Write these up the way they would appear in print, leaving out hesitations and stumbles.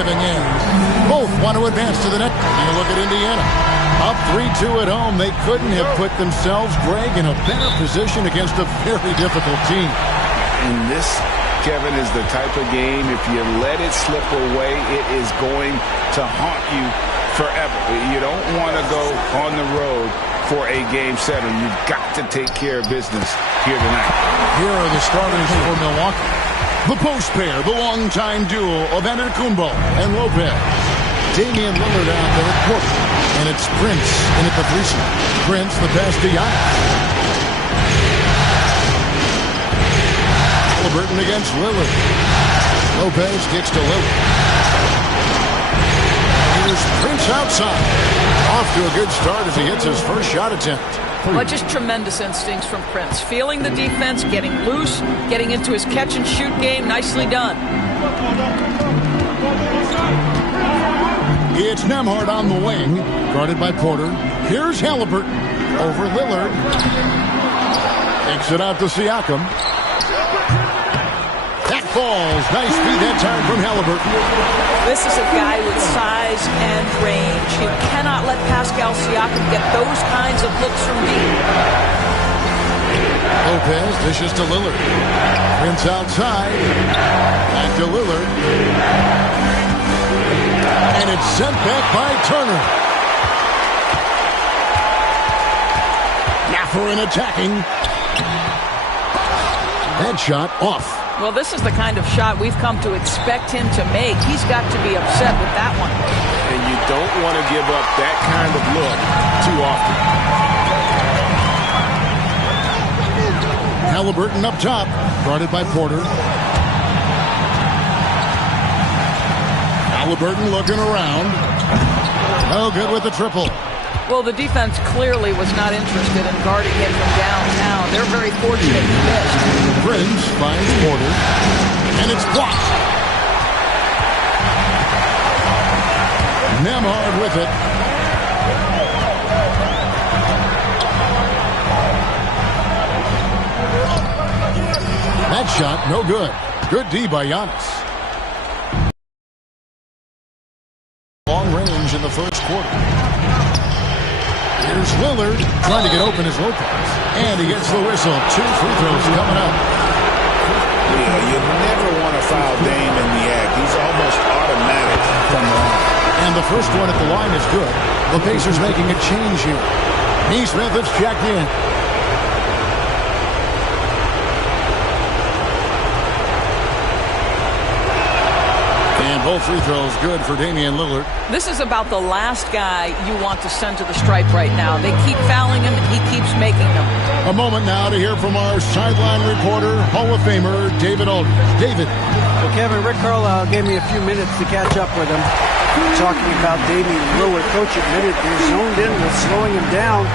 giving in. Both want to advance to the next. You look at Indiana. Up 3-2 at home. They couldn't have put themselves, Greg, in a better position against a very difficult team. And this, Kevin, is the type of game, if you let it slip away, it is going to haunt you forever. You don't want to go on the road for a game setter. You've got to take care of business here tonight. Here are the starters for Milwaukee. The post pair, the longtime duo of Antetokounmpo and Lopez. Damian Lillard out there at court. And it's Prince in at the three-slot. Prince, the pass to Giannis. Halliburton against Lillard. Lopez kicks to Lillard. Here's Prince outside. Off to a good start as he hits his first shot attempt. Well, just tremendous instincts from Prince. Feeling the defense, getting loose, getting into his catch-and-shoot game. Nicely done. It's Nembhard on the wing, guarded by Porter. Here's Halliburton over Lillard. Takes it out to Siakam. That falls. Nice feed that time from Halliburton. This is a guy with size and range. You cannot let Pascal Siakam get those kinds of looks from deep. Lopez dishes to Lillard. Prince outside. Back to Lillard. And it's sent back by Turner. Naffer in attacking. That shot off. Well, this is the kind of shot we've come to expect him to make. He's got to be upset with that one. And you don't want to give up that kind of look too often. Halliburton up top, guarded by Porter. Halliburton looking around. Oh, good with the triple. Well, the defense clearly was not interested in guarding him from downtown. They're very fortunate he missed. Prince finds Porter, and it's blocked. Nembhard with it. That shot, no good. Good D by Giannis. Long range in the first quarter. Here's Lillard trying to get open as Lopez. And he gets the whistle. 2 free throws coming up. Yeah, you never want to foul Dame in the act. He's almost automatic from the line. And the first one at the line is good. The Pacers making a change here. Neesmith is checked in. And both free throws good for Damian Lillard. This is about the last guy you want to send to the stripe right now. They keep fouling him, and he keeps making them. A moment now to hear from our sideline reporter, Hall of Famer, David Aldridge. David. Well, Kevin, Rick Carlisle gave me a few minutes to catch up with him. Talking about Damian Lillard. Coach admitted they're zoned in with slowing him down.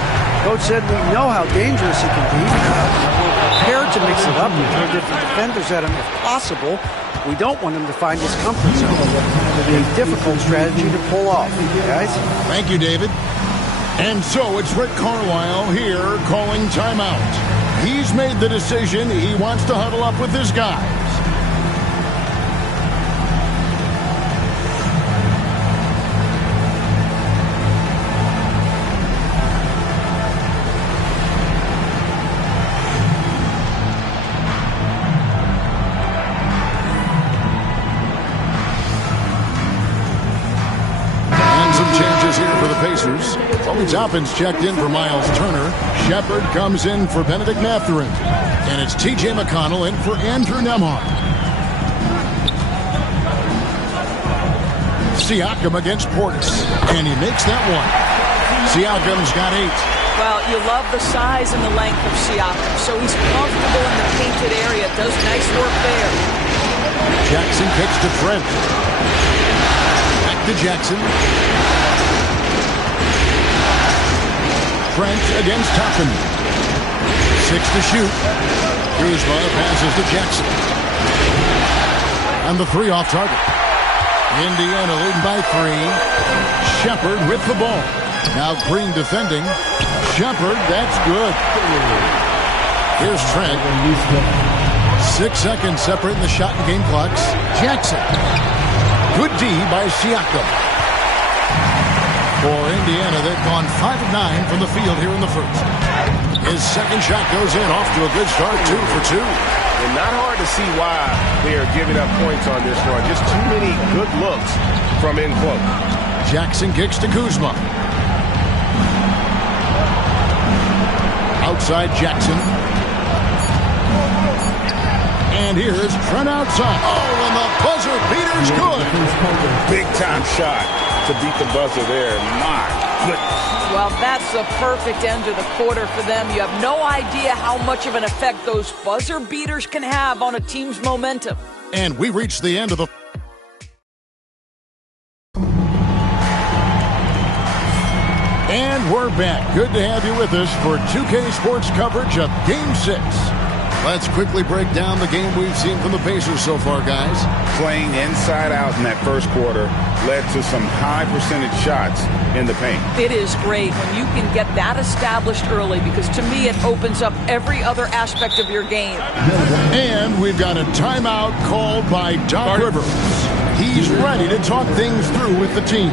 Coach said we know how dangerous he can be. We're prepared to mix it up and throw different defenders at him if possible. We don't want him to find his comfort zone. It'll be a difficult strategy to pull off, guys. Thank you, David. And so it's Rick Carlisle here calling timeout. He's made the decision. He wants to huddle up with his guys. Pacers. Obi Toppin's checked in for Miles Turner. Shepard comes in for Benedict Mathurin. And it's T.J. McConnell in for Andrew Nembhard. Siakam against Portis. And he makes that one. Siakam's got 8. Well, you love the size and the length of Siakam. So he's comfortable in the painted area. Does nice work there. Jackson kicks to Trent. Back to Jackson. Trent against Toppin. 6 to shoot. Kuzma passes to Jackson. And the 3 off target. Indiana leading by 3. Shepard with the ball. Now Green defending. Shepard, that's good. Here's Trent. 6 seconds separating the shot and game clocks. Jackson. Good D by Siakam. For Indiana, they've gone 5 of 9 from the field here in the first. His second shot goes in, off to a good start, 2 for 2. And not hard to see why they are giving up points on this run. Just too many good looks from in close. Jackson kicks to Kuzma. Outside Jackson. And here's Trent outside. Oh, and the buzzer beater's good. Big time shot to beat the buzzer there. My goodness. Well, that's the perfect end to the quarter for them. You have no idea how much of an effect those buzzer beaters can have on a team's momentum. And we reach the end of the... And we're back. Good to have you with us for 2K Sports coverage of Game 6. Let's quickly break down the game we've seen from the Pacers so far, guys. Playing inside out in that first quarter led to some high percentage shots in the paint. It is great when you can get that established early, because to me it opens up every other aspect of your game. And we've got a timeout called by Doc Rivers. He's ready to talk things through with the team.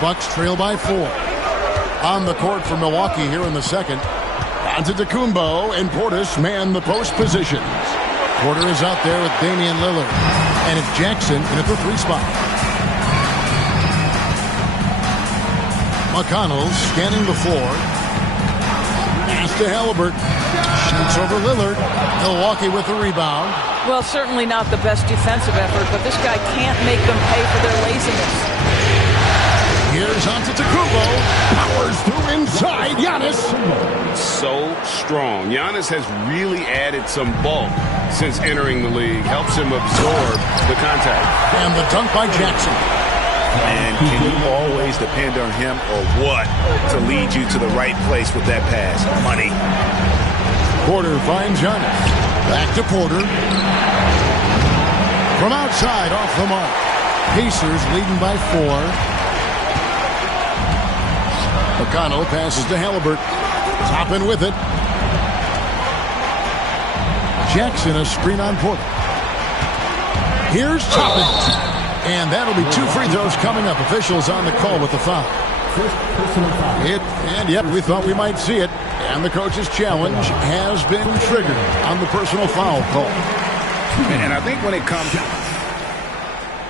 Bucks trail by 4. On the court for Milwaukee here in the second. Antetokounmpo and Portis man the post positions. Porter is out there with Damian Lillard. And it's Jackson in at the 3 spot. McConnell scanning the floor. Pass to Halliburton. Shoots over Lillard. Milwaukee with the rebound. Well, certainly not the best defensive effort, but this guy can't make them pay for their laziness. Here's Antetokounmpo. Powers through inside. Giannis. So strong. Giannis has really added some bulk since entering the league. Helps him absorb the contact. And the dunk by Jackson. And can you always depend on him or what to lead you to the right place with that pass? Money. Porter finds Giannis. Back to Porter. From outside, off the mark. Pacers leading by 4. McConnell passes to Halliburton. Toppin with it. Jackson a screen on Porter. Here's Toppin. And that'll be 2 free throws coming up. Officials on the call with the foul. And yep, we thought we might see it. And the coach's challenge has been triggered on the personal foul call. And I think when it comes...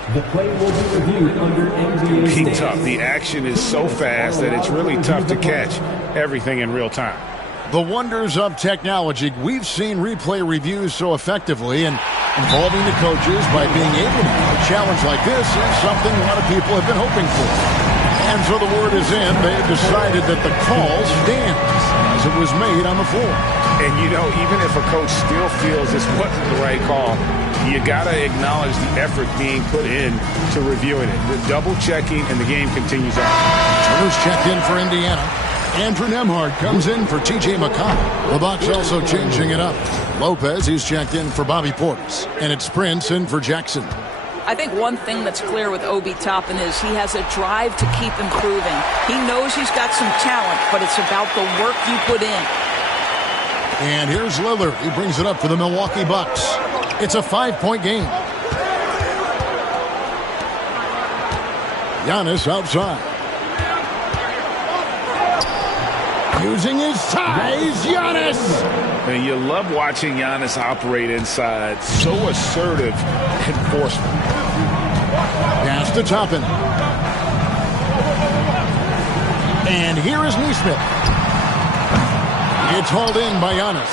The play will be reviewed under NBA Keep tough. The action is so fast that it's really tough to catch everything in real time. The wonders of technology. We've seen replay reviews so effectively, and involving the coaches by being able to do a challenge like this is something a lot of people have been hoping for. And so the word is in. They've decided that the call stands as it was made on the floor. And, you know, even if a coach still feels this wasn't the right call, you got to acknowledge the effort being put in to reviewing it. The double-checking, and the game continues on. Turner's checked in for Indiana. Andrew Nembhard comes in for T.J. McConnell. The Bucks also changing it up. Lopez, he's checked in for Bobby Portis. And it's Prince in for Jackson. I think one thing that's clear with Obi Toppin is he has a drive to keep improving. He knows he's got some talent, but it's about the work you put in. And here's Lillard. He brings it up for the Milwaukee Bucks. It's a 5-point game. Giannis outside. Using his size, Giannis! And you love watching Giannis operate inside. So assertive enforcement. Pass to Toppin. And here is Neesmith. It's hauled in by Giannis.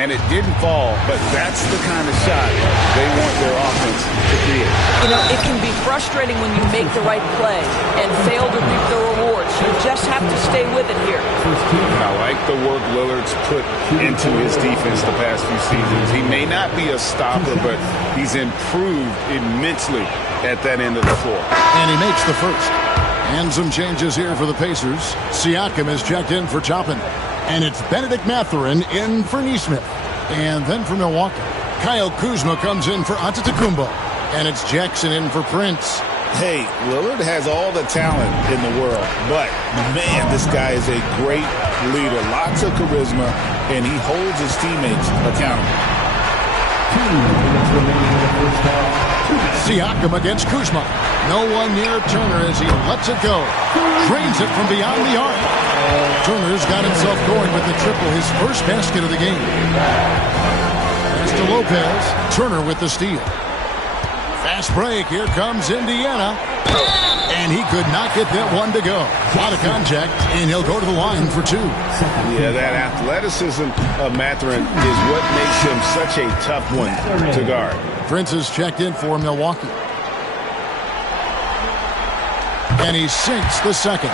and it didn't fall, but that's the kind of shot they want their offense to create. You know, it can be frustrating when you make the right play and fail to reap the rewards. You just have to stay with it here. I like the work Lillard's put into his defense the past few seasons. He may not be a stopper, but he's improved immensely at that end of the floor. And he makes the first. And some changes here for the Pacers. Siakam is checked in for Toppin. And it's Benedict Mathurin in for Nesmith. And then for Milwaukee, Kyle Kuzma comes in for Antetokounmpo. And it's Jackson in for Prince. Hey, Lillard has all the talent in the world, but man, this guy is a great leader. Lots of charisma, and he holds his teammates accountable. 2 minutes remaining in the first half. Siakam against Kuzma. No one near Turner as he lets it go. Drains it from beyond the arc. Turner's got himself going with the triple, his first basket of the game. Pass to Lopez. Turner with the steal. Fast break. Here comes Indiana. And he could not get that one to go. Out of contact, and he'll go to the line for 2. Yeah, that athleticism of Mathurin is what makes him such a tough one to guard. Prince is checked in for Milwaukee. And he sinks the second.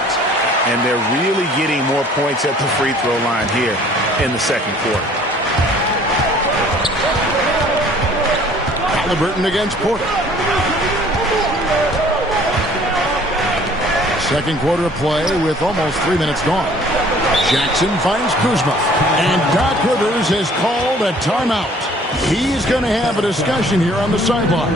And they're really getting more points at the free throw line here in the second quarter. Halliburton against Porter. Second quarter of play with almost 3 minutes gone. Jackson finds Kuzma. And Doc Rivers has called a timeout. He's going to have a discussion here on the sideline.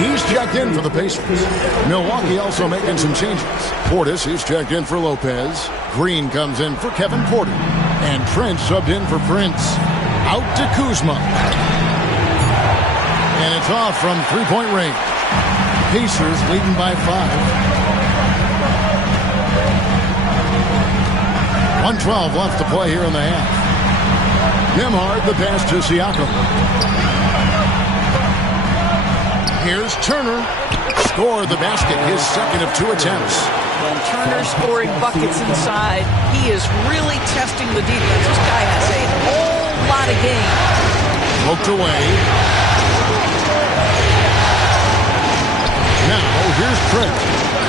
He's checked in for the Pacers. Milwaukee also making some changes. Portis is checked in for Lopez. Green comes in for Kevin Porter. And Trent subbed in for Prince. Out to Kuzma. And it's off from three-point range. Pacers leading by 5. 1:12 left to play here in the half. Nembhard the pass to Siakam. Here's Turner. Scored the basket, his second of 2 attempts. When Turner's scoring buckets inside, he is really testing the defense. This guy has a whole lot of game. Poked away. Now, here's Trent.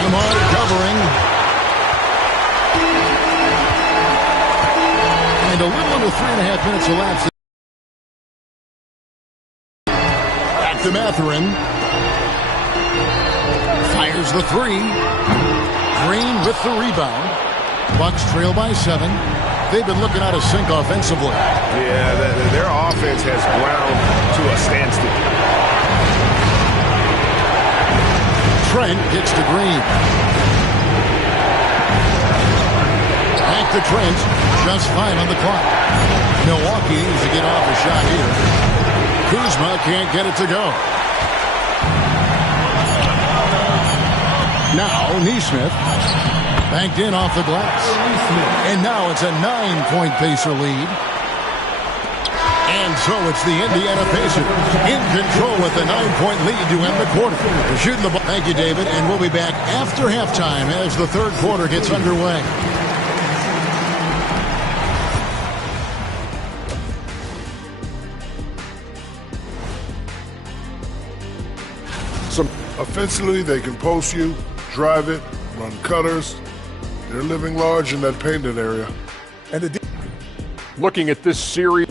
Nembhard covering. And a little under 3.5 minutes elapsed. Back to Mathurin. Fires the 3. Green with the rebound. Bucks trail by 7. They've been looking out of sync offensively. Yeah, their offense has ground to a standstill. Trent gets to Green. Back to Trent. Just 5 on the clock. Milwaukee needs to get off a shot here. Kuzma can't get it to go. Now, Nesmith banked in off the glass. And now it's a 9-point Pacer lead. And so it's the Indiana Pacers in control with the 9-point lead to end the quarter. They're shooting the ball. Thank you, David. And we'll be back after halftime as the third quarter gets underway. Offensively, they can post you, drive it, run cutters. They're living large in that painted area. And looking at this series,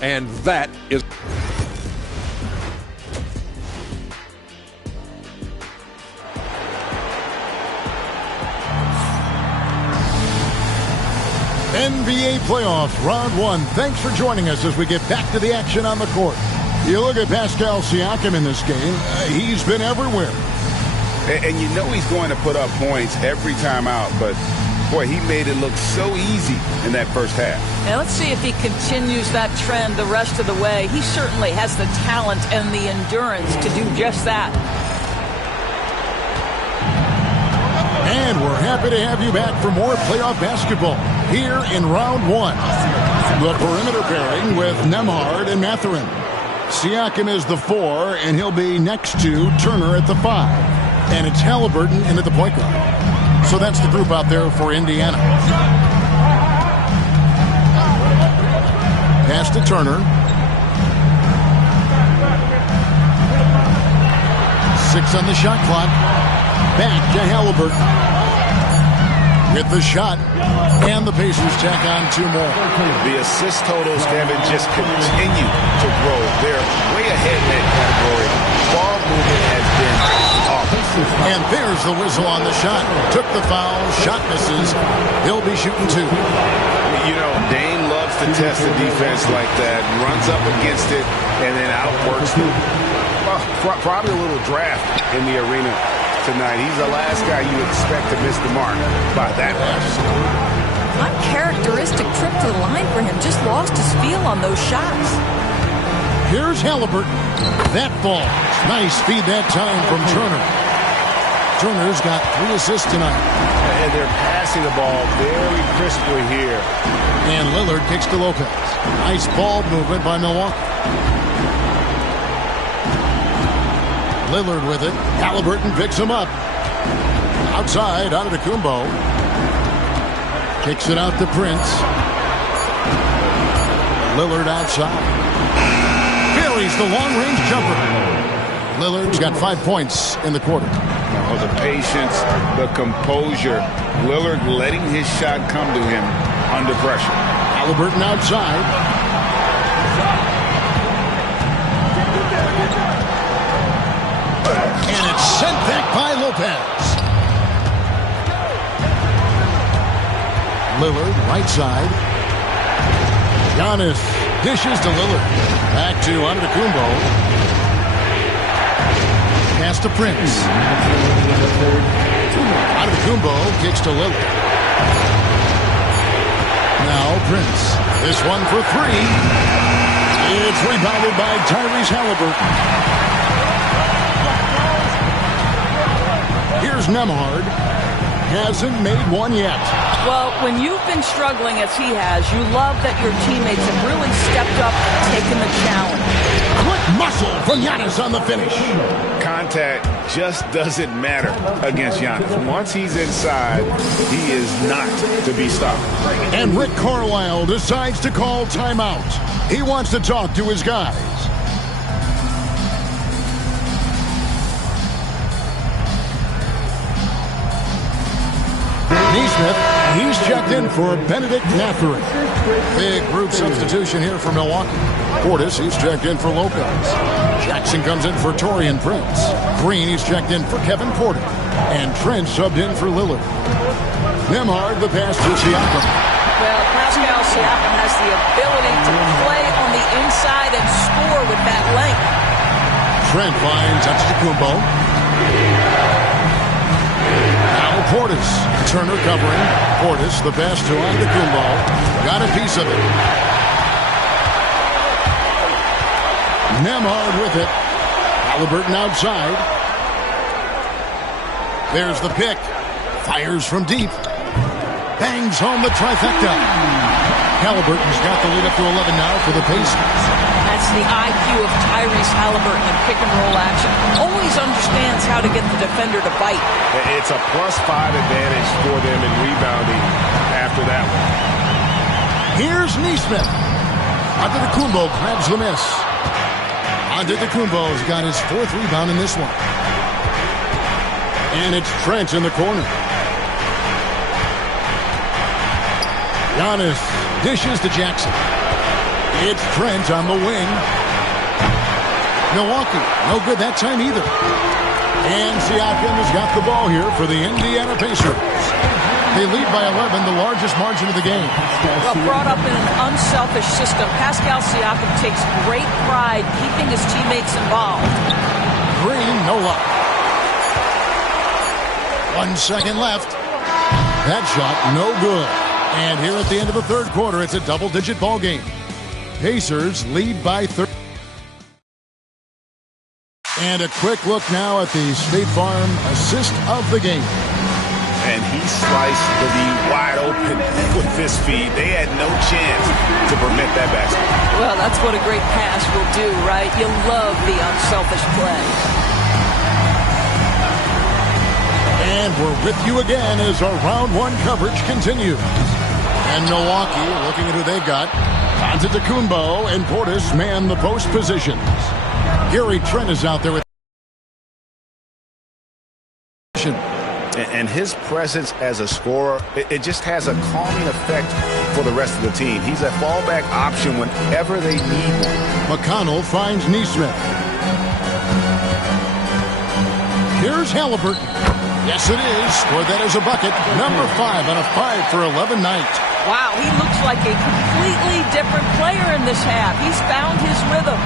and that is NBA playoffs, round 1. Thanks for joining us as we get back to the action on the court. You look at Pascal Siakam in this game, he's been everywhere. And you know he's going to put up points every time out, but Boy, he made it look so easy in that first half. Now let's see if he continues that trend the rest of the way. He certainly has the talent and the endurance to do just that. And we're happy to have you back for more playoff basketball here in round one. The perimeter pairing with Nembhard and Mathurin. Siakam is the 4, and he'll be next to Turner at the 5. And it's Halliburton in at the point guard. So that's the group out there for Indiana. Pass to Turner. 6 on the shot clock. Back to Halliburton. With the shot, and the Pacers tack on 2 more. The assist totals, Kevin, just continue to grow. They're way ahead in that category. Ball movement has been off. And there's the whistle on the shot. Took the foul, shot misses. He'll be shooting 2. You know, Dame loves to test the defense like that, runs up against it, and then outworks it. Probably a little draft in the arena tonight. He's the last guy you expect to miss the mark by that much. Uncharacteristic trip to the line for him. Just lost his feel on those shots. Here's Halliburton. That ball. Nice feed that time from Turner. Turner's got 3 assists tonight. And they're passing the ball very crisply here. And Lillard kicks to Lopez. Nice ball movement by Milwaukee. Lillard with it. Halliburton picks him up. Outside, out of the Kumbo. Kicks it out to Prince. Lillard outside. Buries the long-range jumper. Lillard's got 5 points in the quarter. Oh, the patience, the composure. Lillard letting his shot come to him under pressure. Halliburton outside. And it's sent back by Lopez. Lillard, right side. Giannis dishes to Lillard. Back to Antetokounmpo. Pass to Prince. Antetokounmpo kicks to Lillard. Now Prince. This one for 3. It's rebounded by Tyrese Halliburton. Here's Nembhard. Hasn't made one yet. Well, when you've been struggling as he has, you love that your teammates have really stepped up and taken the challenge. Quick muscle from Giannis on the finish. Contact just doesn't matter against Giannis. Once he's inside, he is not to be stopped. And Rick Carlisle decides to call timeout. He wants to talk to his guys. Neesmith, he's checked in for Benedict Mathurin. Big group substitution here for Milwaukee. Portis, he's checked in for Lopez. Jackson comes in for Taurean Prince. Green, he's checked in for Kevin Porter. And Trent subbed in for Lillard. Nembhard, the pass to Siakam. Well, Pascal Siakam has the ability to play on the inside and score with that length. Trent finds Antetokounmpo. Now Portis. Turner covering. Portis, the pass to Antetokounmpo. Got a piece of it. Nembhard with it. Halliburton outside. There's the pick. Fires from deep. Bangs home the trifecta. Halliburton's got the lead up to 11 now for the Pacers. That's the IQ of Tyrese Halliburton in pick-and-roll action. Always understands how to get the defender to bite. It's a +5 advantage for them in rebounding after that one. Here's Neesmith. Antetokounmpo grabs the miss. Antetokounmpo's got his 4th rebound in this one. And it's Trent in the corner. Giannis dishes to Jackson. It's Trent on the wing. Milwaukee, no good that time either. And Siakam has got the ball here for the Indiana Pacers. They lead by 11, the largest margin of the game. Well, brought up in an unselfish system, Pascal Siakam takes great pride keeping his teammates involved. Green, no luck. 1 second left. That shot, no good. And here at the end of the third quarter, it's a double-digit ball game. Pacers lead by 30. And a quick look now at the State Farm assist of the game. And he sliced the D wide open with this feed. They had no chance to prevent that basket. Well, that's what a great pass will do, right? You love the unselfish play. And we're with you again as our round one coverage continues. And Milwaukee, looking at who they got, Antetokounmpo and Portis man the post positions. Gary Trent is out there with. And his presence as a scorer, it just has a calming effect for the rest of the team. He's a fallback option whenever they need one. McConnell finds Neesmith. Here's Halliburton. Yes, it is. Scored that as a bucket. Number 5 on a 5 for 11 night. Wow, he looks like a completely different player in this half. He's found his rhythm.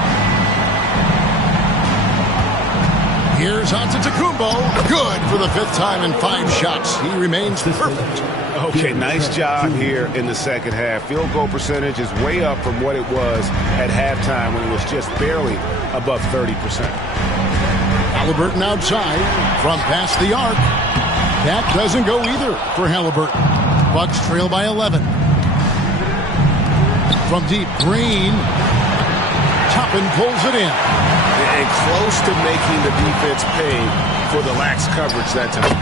Here's Antetokounmpo. Good for the 5th time in 5 shots. He remains perfect. Okay, nice job here in the second half. Field goal percentage is way up from what it was at halftime when it was just barely above 30%. Halliburton outside from past the arc. That doesn't go either for Halliburton. Bucks trail by 11. From deep, Green. Toppin pulls it in. And close to making the defense pay for the lax coverage that time.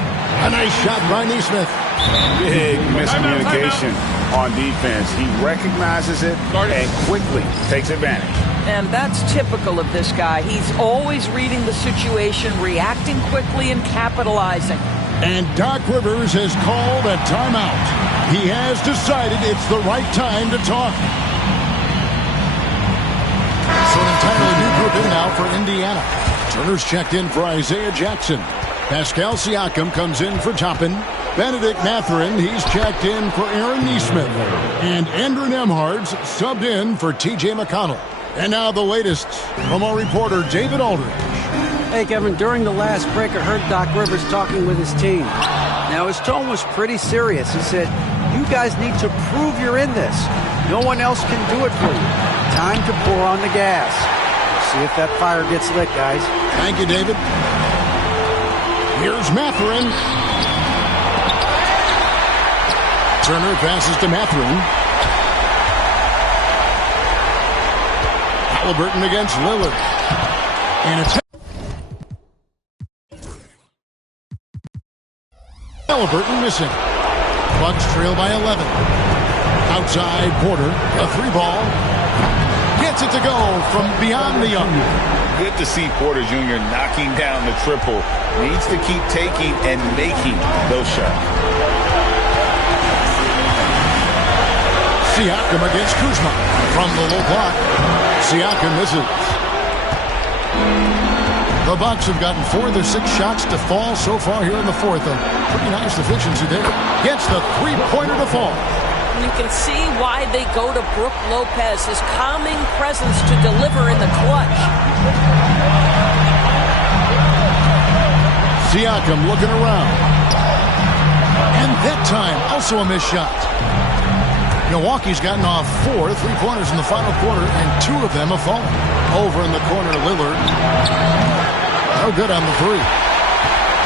A nice shot by Neesmith. Big miscommunication on defense. He recognizes it and quickly takes advantage. And that's typical of this guy. He's always reading the situation, reacting quickly, and capitalizing. And Doc Rivers has called a timeout. He has decided it's the right time to talk. So an entirely new group in now for Indiana. Turner's checked in for Isaiah Jackson. Pascal Siakam comes in for Toppin. Benedict Mathurin, he's checked in for Aaron Neesmith. And Andrew Nembhard's subbed in for T.J. McConnell. And now the latest from our reporter, David Aldridge. Hey, Kevin, during the last break, I heard Doc Rivers talking with his team. Now, his tone was pretty serious. He said, you guys need to prove you're in this. No one else can do it for you. Time to pour on the gas. See if that fire gets lit, guys. Thank you, David. Here's Mathurin. Turner passes to Mathurin. Halliburton against Lillard. And it's Halliburton missing. Bucks trail by 11. Outside Porter, a 3-ball. Gets it to go from beyond the arc. Good to see Porter Jr. knocking down the triple. Needs to keep taking and making those shots. Siakam against Kuzma from the low block. Siakam misses. The Bucks have gotten 4 of their 6 shots to fall so far here in the fourth. A pretty nice efficiency there. Gets the 3-pointer to fall. You can see why they go to Brook Lopez, his calming presence to deliver in the clutch. Siakam looking around. And that time, also a missed shot. Milwaukee's gotten off 4 3-pointers in the final quarter, and 2 of them have fallen. Over in the corner, Lillard. No good on the 3.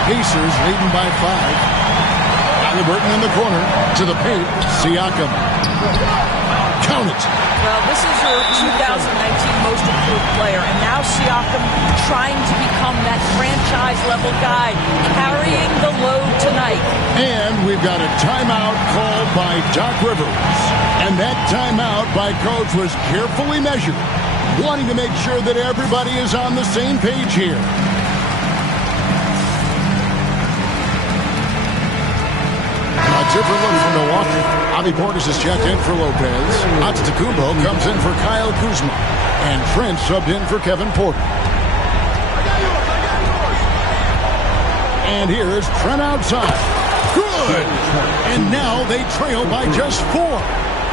Pacers leading by 5. Halliburton in the corner, to the paint, Siakam. Count it. Well, this is your 2019 most improved player, and now Siakam trying to become that franchise-level guy, carrying the load tonight. And we've got a timeout called by Doc Rivers. And that timeout by Coach was carefully measured, wanting to make sure that everybody is on the same page here. A different look from Milwaukee. Bobby Portis is checked in for Lopez. Antetokounmpo comes in for Kyle Kuzma. And Trent subbed in for Kevin Porter. And here's Trent outside. Good! And now they trail by just 4.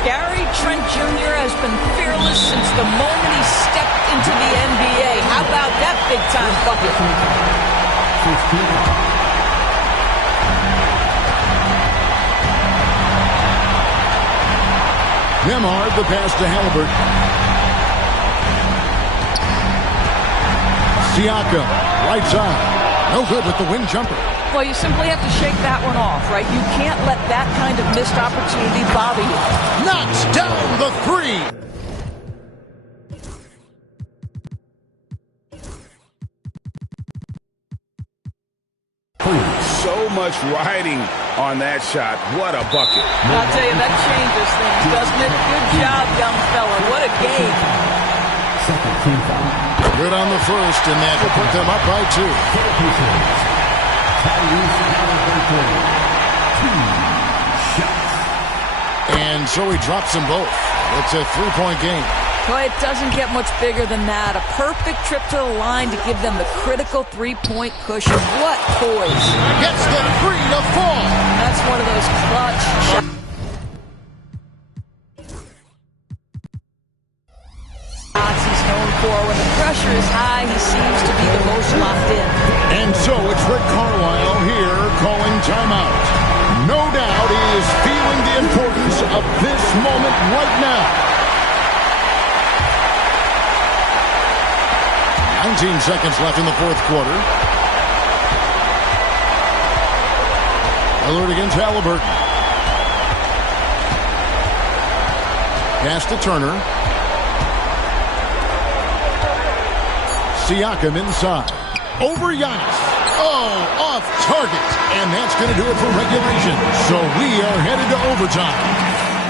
Gary Trent Jr. has been fearless since the moment he stepped into the NBA. How about that big-time bucket? Nemhard, the pass to Halliburton. Siakam, right side. No good with the wing jumper. Well, you simply have to shake that one off, right? You can't let that kind of missed opportunity bother you. Knocks down the three. So much riding on that shot. What a bucket. I'll tell you, that changes things, doesn't it? Good job, young fella. What a game. Second team foul. Good on the first, and that will put them up by 2. And so he drops them both. It's a 3-point game. Well, it doesn't get much bigger than that. A perfect trip to the line to give them the critical 3-point cushion. What poise. Gets the 3 to fall. That's one of those clutch shots. He's known for. When the pressure is high, he seems to be the most locked in. And so it's Rick Carlisle here calling timeout. No doubt he is feeling the importance of this moment right now. 19 seconds left in the fourth quarter. Lillard against Halliburton. Pass to Turner. Siakam inside. Over Giannis. Oh, off target. And that's going to do it for regulation. So we are headed to overtime.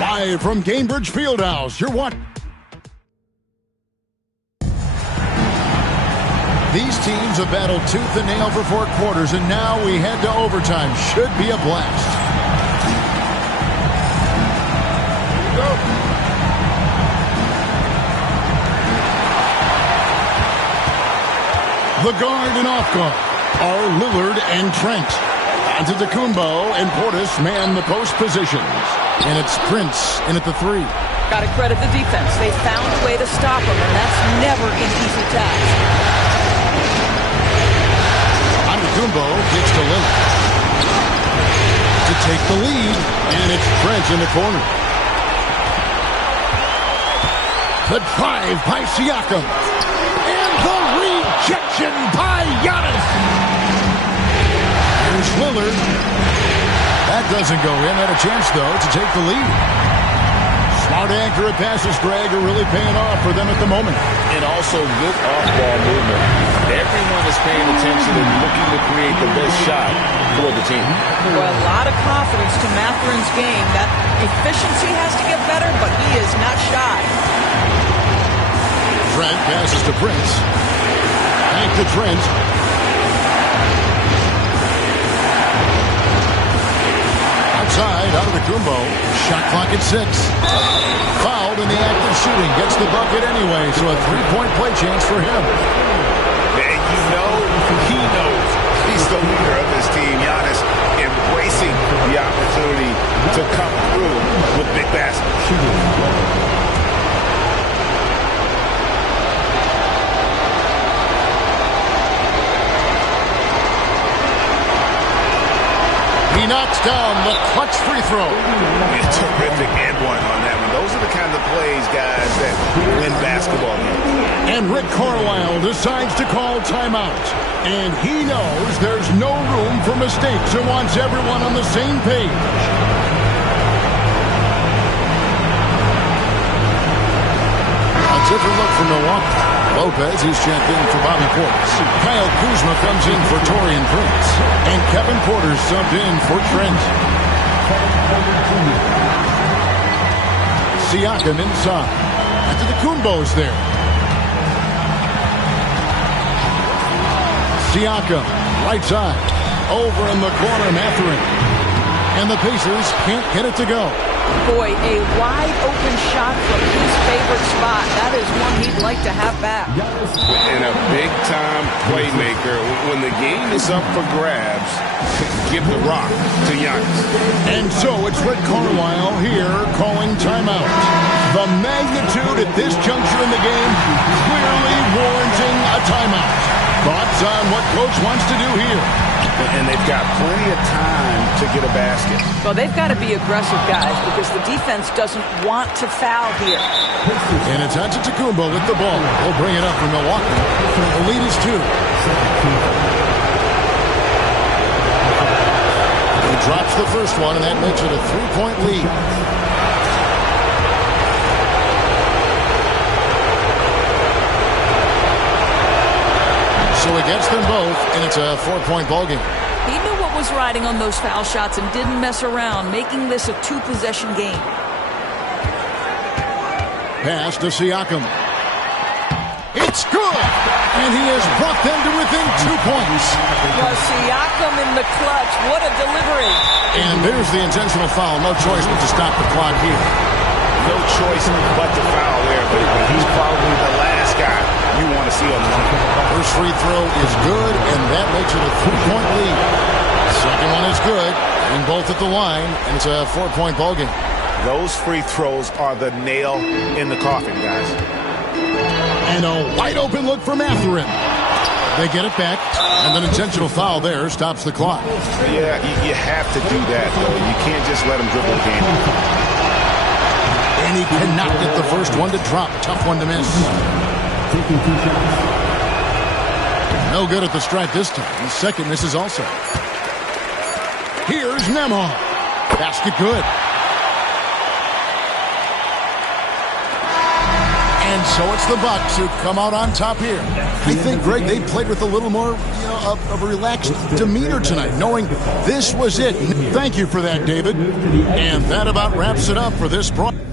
Live from Gainbridge Fieldhouse, you're watching. These teams have battled tooth and nail for 4 quarters, and now we head to overtime. Should be a blast. Here we go. The guard and off guard are Lillard and Trent. Antetokounmpo and Portis man the post positions. And it's Prince in at the 3. Got to credit the defense. They found a way to stop him, and that's never an easy task. Antetokounmpo kicks to Lillard to take the lead, and it's Trent in the corner. The drive by Siakam, and the rejection by Giannis. Here's Lillard. That doesn't go in. Had a chance, though, to take the lead. Smart, accurate passes, Greg, are really paying off for them at the moment. And also good off-ball movement. Everyone is paying attention and looking to create the best shot for the team. Well, a lot of confidence to Mathurin's game. That efficiency has to get better, but he is not shy. Trent passes to Prince. Back to Trent. Outside, out of the Kumbo. Shot clock at 6. Fouled in the act of shooting. Gets the bucket anyway, so a 3-point play chance for him. And you know, he knows he's the leader of this team. Giannis embracing the opportunity to come through with big baskets. He knocks down the clutch free throw. It's terrific and one on that one. Those are the kind of plays, guys, that win basketball games. And Rick Carlisle decides to call timeout. And he knows there's no room for mistakes and wants everyone on the same page. A different look from Milwaukee. Lopez, he's checked in for Bobby Portis. Kyle Kuzma comes in for Taurean Prince. And Kevin Porter subbed in for Trent. Siakam inside. Antetokounmpo's there. Siakam, right side. Over in the corner, Mathurin. And the Pacers can't get it to go. Boy, a wide-open shot from his favorite spot. That is one he'd like to have back. And a big-time playmaker. When the game is up for grabs, give the rock to Giannis. And so it's Rick Carlisle here calling timeout. The magnitude at this juncture in the game clearly warranting a timeout. Thoughts on what Coach wants to do here? And they've got plenty of time to get a basket. Well, they've got to be aggressive, guys, because the defense doesn't want to foul here. And it's Antetokounmpo with the ball. He'll bring it up for Milwaukee. The lead is 2. He drops the first one, and that makes it a 3-point lead. So he gets them both, and it's a 4-point ballgame. He knew what was riding on those foul shots and didn't mess around, making this a 2-possession game. Pass to Siakam. It's good! And he has brought them to within 2 points. Well, Siakam in the clutch. What a delivery. And there's the intentional foul. No choice but to stop the clock here. No choice but to foul there, but he's probably the last guy you want to see on the line. First free throw is good, and that makes it a 3-point lead. Second one is good, and both at the line, and it's a 4-point ballgame. Those free throws are the nail in the coffin, guys. And a wide-open look for Mathurin. They get it back, and an intentional foul there stops the clock. Yeah, you have to do that, though. You can't just let him dribble the game. And he cannot get the first one to drop. Tough one to miss. No good at the stripe this time. The second misses also. Here's Nembhard. Basket good. And so it's the Bucks who come out on top here. I think, Greg, they played with a little more, of a relaxed demeanor tonight, knowing this was it. Thank you for that, David. And that about wraps it up for this broadcast.